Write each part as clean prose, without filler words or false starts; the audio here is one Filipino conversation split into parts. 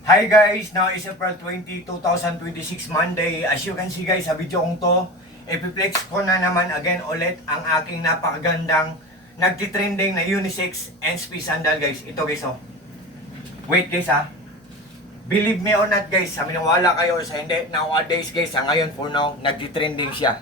Hi guys, now is April 20, 2026 Monday. As you can see guys, sa video kong to, ipiplex ko na naman again ulit ang aking napakagandang nagtitrending na unisex NSP sandal guys. Ito guys oh. Wait guys ha. Believe me or not guys, sa minawala kayo or sa hindi, nowadays guys, sa ngayon for now, nagtitrending siya.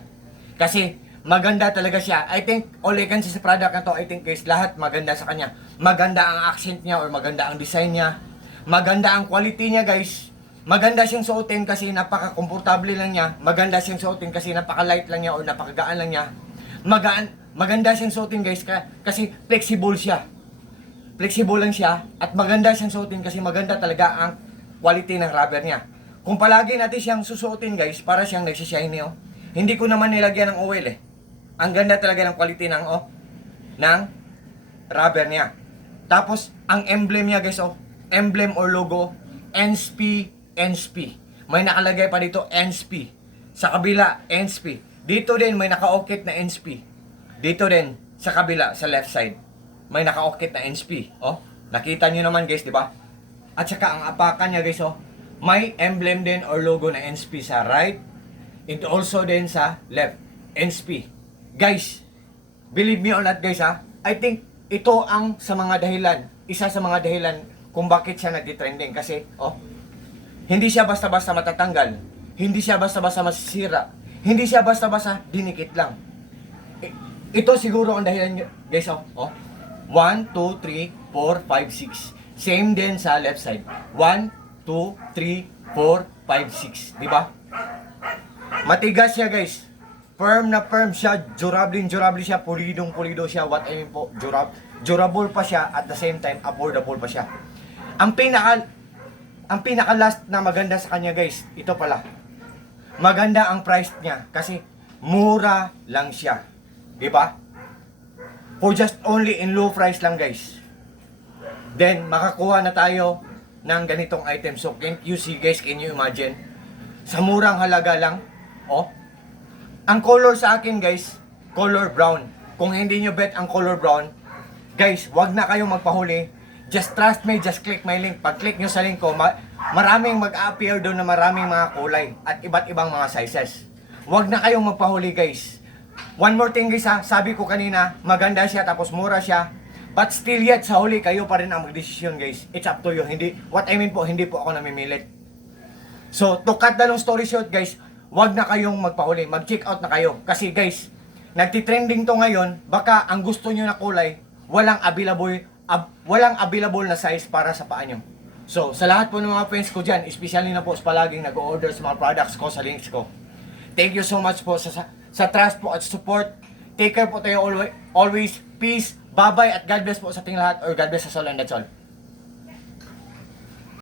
Kasi maganda talaga siya. I think all I can see sa product na to, I think guys, lahat maganda sa kanya. Maganda ang accent niya or maganda ang design niya. Maganda ang quality niya guys. Maganda siyang suotin kasi napaka-komportable lang niya. Maganda siyang suotin kasi napaka-light lang niya or napakagaan lang niya. Maganda siyang suotin guys kasi flexible siya. Flexible lang siya at maganda siyang suotin kasi maganda talaga ang quality ng rubber niya. Kung palagi natin siyang susuotin guys, para siyang nagsishiny oh. Hindi ko naman nilagyan ng oil eh. Ang ganda talaga ng quality ng rubber niya. Tapos ang emblem niya guys oh, emblem or logo NSP. May nakalagay pa dito NSP. Sa kabila NSP. Dito din may naka-okit na NSP. Dito din sa kabila sa left side may naka-okit na NSP. Oh, nakita niyo naman guys, di ba? At saka ang apakan niya guys oh, may emblem din or logo na NSP sa right. And also din sa left NSP. Guys, believe me or not guys ha, I think ito ang sa mga dahilan, isa sa mga dahilan kung bakit siya nagtitrending. Kasi, hindi siya basta-basta matatanggal, hindi siya basta-basta masisira, hindi siya basta-basta dinikit lang. Ito siguro ang dahilan guys, 1, 2, 3, 4, 5, 6. Same din sa left side. 1, 2, 3, 4, 5, 6. Diba? Matigas siya guys. Firm na firm siya, durable siya, pulido siya, what I mean po, durable pa siya, at the same time, affordable pa siya. Ang pinaka last na maganda sa kanya guys, ito pala. Maganda ang price niya, kasi mura lang siya. Diba? For just only in low price lang guys. Then, makakuha na tayo ng ganitong item. So, can you see guys, can you imagine? Sa murang halaga lang, ang color sa akin guys, color brown. Kung hindi nyo bet ang color brown, guys, wag na kayong magpahuli. Just trust me, just click my link. Pag-click nyo sa link ko, maraming mag-appear doon na maraming mga kulay at iba't ibang mga sizes. Wag na kayong magpahuli guys. One more thing guys ha, sabi ko kanina, maganda siya tapos mura siya. But still yet, sa huli, kayo pa rin ang magdesisyon guys. It's up to you. What I mean po, hindi po ako namimilit. So, to cut the long story short guys, wag na kayong magpahuli, mag-check out na kayo. Kasi guys, nagtitrending to ngayon, baka ang gusto nyo na kulay, walang available na size para sa paa nyo. So, sa lahat po ng mga friends ko dyan, especially na po sa palaging nag-order sa mga products ko sa links ko. Thank you so much po sa trust po at support. Take care po tayo always. Peace, bye-bye at God bless po sa ating lahat, or God bless us all and that's all.